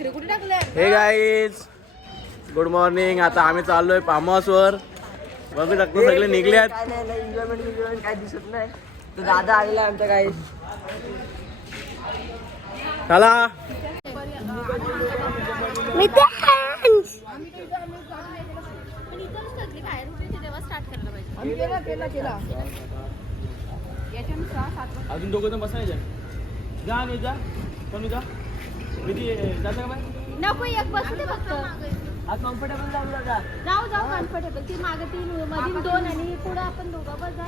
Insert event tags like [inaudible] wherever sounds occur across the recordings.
हे guys good morning आता आम्ही चाललोय फार्म वर. बघू शकतो सगळे निघल्यात काय नाही नाही एन्जॉयमेंट एन्जॉयमेंट काय दिसत नाही. तो दादा आलेला आमच्या काही चला. केला केला केला. अजून दोघं जण बसायचे. जा आणि जा कोणी जा किती जाता का बाय नको एक बसू दे फक्त. कम्फर्टेबल जाऊन जा जाऊ जाऊ कम्फर्टेबल ती मागे तीन मधील दोन आणि पुढे आपण दोघं बस जा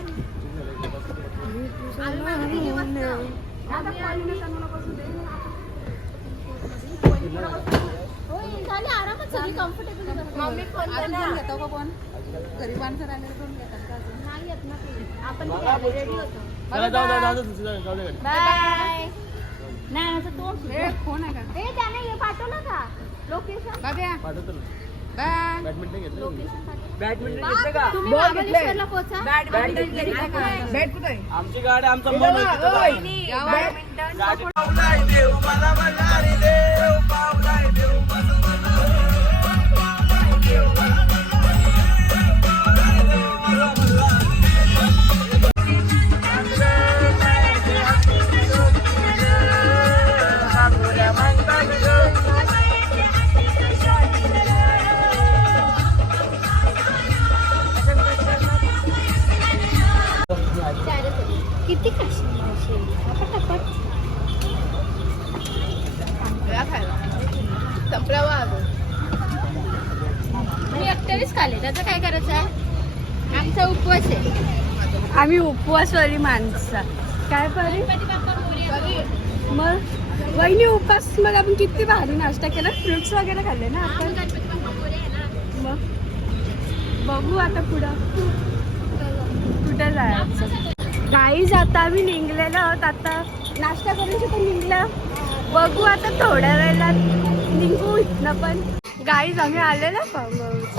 होय झाली आरामात सगळी कम्फर्टेबल मम्मी फोन घेतो का कोण गरीबांचं राहिलेलं कोण घेतात का अजून? नाही येत ना ते. आपण रेडी होतो. चला जाऊ जाऊ जाऊ जाऊ जाऊ दे. बाय नाही असं तोंड ए, फोन आहे का ए त्याने हे पाठवलं का लोकेशन बाब्या पाठवतो ना बाय बॅडमिंटन घेतलं लोकेशन पाठवलं बॅडमिंटन घेतलं का तुम्ही बॉल महाबळेश्वरला पोहोचा बॅडमिंटन घेतलं का बॅट कुठे आहे आमची गाडी आमचा मन आहे तिथं जायला. किती खायला मी एकट्यानेच खाल्ले त्याचं काय करायचं आहे आमचा उपवास आहे आम्ही उपवासवाली माणसं. काय मग वहिनी उपास मग आपण किती भारी नाश्ता केला? फ्रुट्स वगैरे खाल्ले ना आपण? मग बघू आता पुढं. कुठं जायचं? गाईज आता आम्ही निघलेलो आहोत. आता नाश्ता करून सुद्धा निघलं. बघू आता थोड्या वेळात निघू इथनं पण. गाईज आम्ही आलेलो फार्म हाऊस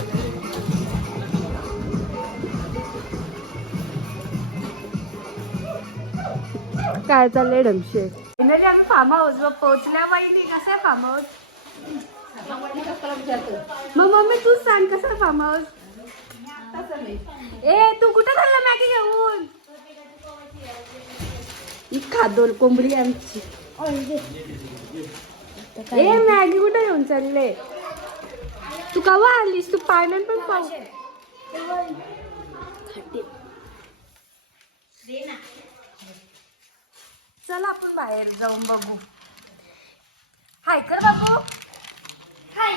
काय चाललंय डमशे आम्ही फार्म हाऊस वर पोहोचल्या वहिनी. कसं आहे फार्म हाऊस मग मम्मी तूच सांग कसं फार्म हाऊस ए तू कुठं चालला मॅगी घेऊन? ही खादोल कोंबडी आमची. ए मॅगी कुठं घेऊन चालले? तू कवा आलीस? तू पाण्यात पण पाहू चला आपण बाहेर जाऊन बघू. हाय कर बघू हाय.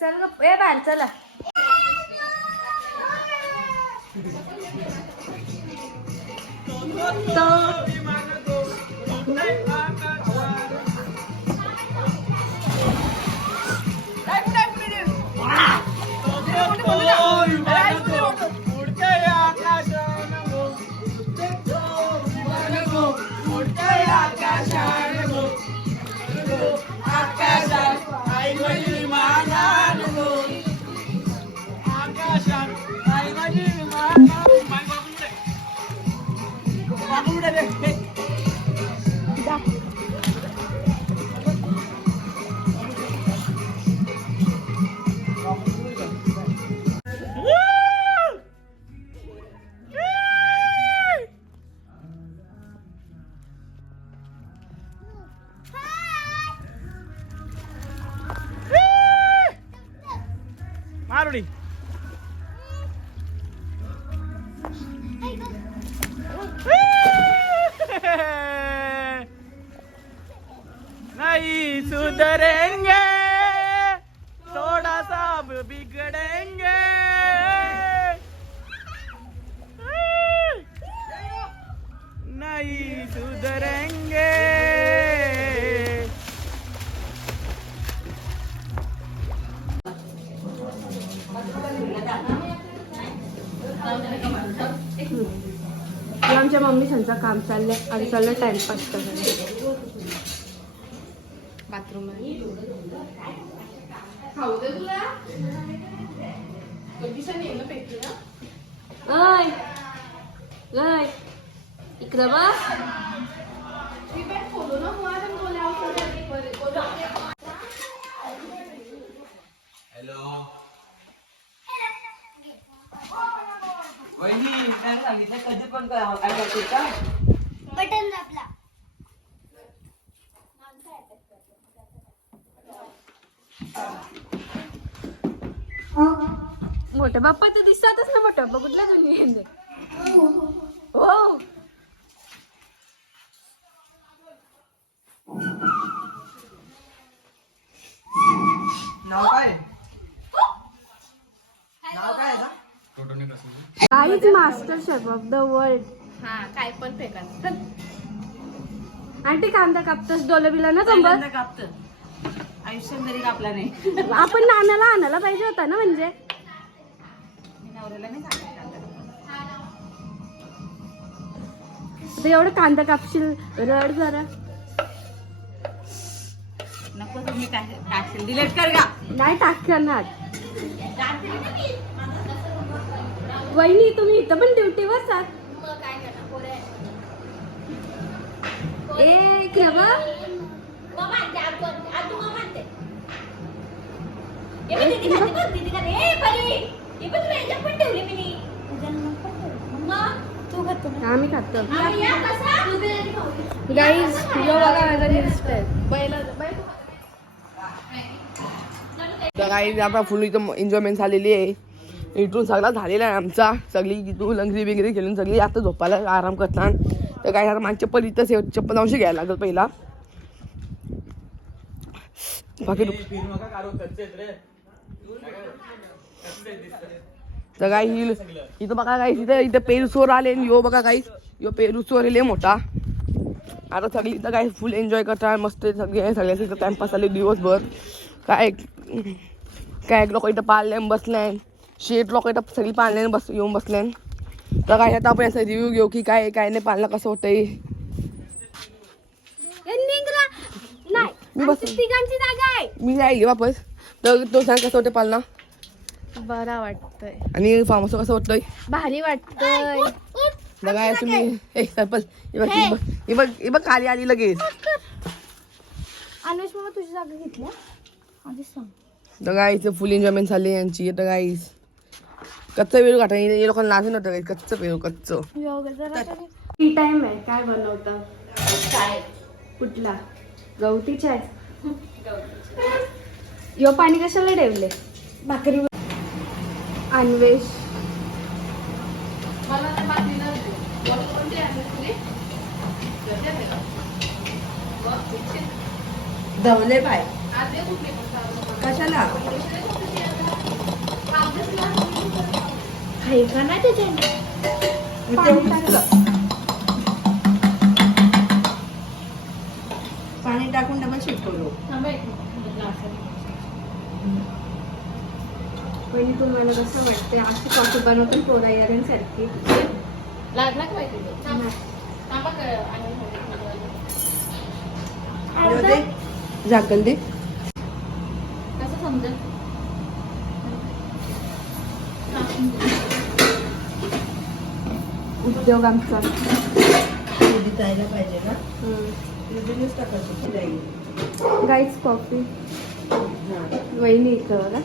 चल ग ए बाहेर चला. Tốt. नहीं आमच्या मम्मी त्यांचं काम चाललंय आणि चाललं टाइमपास करायला. बाथरूम इकडं बस वहिनी सांगितलं कधी पण काय काय करते का? बटन दाबला. मोठे बाप्पा तर दिसतातच ना मोठं. बाप्पा कुठल्या तुम्ही हो नाव काय नाव काय आहे ना काहीच master chef of the world हा काय पण फेका आंटी कांदा कापतोस डोलबिला ना कंबर कापत. आयुष्यात जरी कापला नाही. आपण नानाला आणायला पाहिजे होता ना म्हणजे? मी नवऱ्याला नाही सांगत आता एवढं कांदा कापशील रड जरा. नको तुम्ही काय टाकशील. डिलेट कर का नाही टाकणार. वहिनी तुम्ही इथं पण ड्युटीवर आहात मग काय करणार? पोरं ए केव्हा मग मानते आपण आज तू मग मानते. ए दीदी खाते बघ दीदी खाते. ए परी पण तुला याच्यात पण ठेवली मी. नी. मग तू खातो ना. आम्ही खातो. गाईज बघा माझा लिस्ट तर काही आता फुल इथं एन्जॉयमेंट झालेली आहे. इथून सगळा झालेला आहे आमचा. सगळी इथून लंगरी बिंगरी घेऊन सगळी आता झोपायला आराम करतात तर काय आता मागच्या चप्पल इथंच आहे चप्पल अंशी घ्यायला लागत पहिला. बाकी तर काय हिल इथं बघा काय इथं इथं पेरूसोर आले आणि यो बघा काही यो पेरूसोर येले मोठा. आता सगळी इथं काय फुल एन्जॉय करतात मस्त सगळे सगळे इथं टाइमपास आले दिवसभर. काय काय लोक इथं पाळले बसले. शेट लोक इथं सगळी पाळल्याने बस येऊन बसले तर काय आता आपण याचा रिव्ह्यू घेऊ की काय काय नाही पाळणं कसं होतंय. नाही मी बस मी जाईल वापस? तर तो सांग कसं होतं पाळणं? बरा वाटतंय. आणि फार्म हाऊस कसं वाटतंय? भारी वाटतंय. बघा तुम्ही ए सरपंच हे बघ हे बघ हे बघ हे बघ खाली आली लगेच. अनुष मामा तुझी जागा घेतल्या आधीच सांग. तर गाईचं फुल एन्जॉयमेंट झाली यांची. तर गाईस कच्चं पेरू काटा हे लोकांना नाचून होतं कच्चं पेरू कच्चं. टी टाइम आहे. काय बनवतं? काय? कुठला? गवती चाय यो पाणी कशाला ठेवले? भाकरी अन्वेष. धवले पाय कशाला? आहे का नाही त्याच्याने पाणी टाकलं. पाणी टाकून डबल शिकवलो पहिली तुम्हाला कसं वाटते अशी कॉफी बनवतो पोरा सारखी लागला का माहिती तो? थांबा झाकल दे कसं समजेल उद्योग आमचा जायला पाहिजे ना? हम्म. टाकायचं गाईच कॉफी. वहिनी इथं बघा.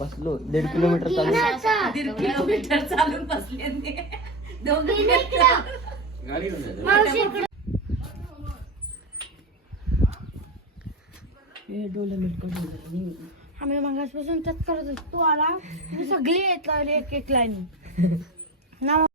बसलो. दीड किलोमीटर चालू. दीड किलोमीटर चालून बसले ते. दोघं आम्ही मगासपासून त्याच करत होतो. तू आला मी सगळी येत एक एक लाईन. [laughs]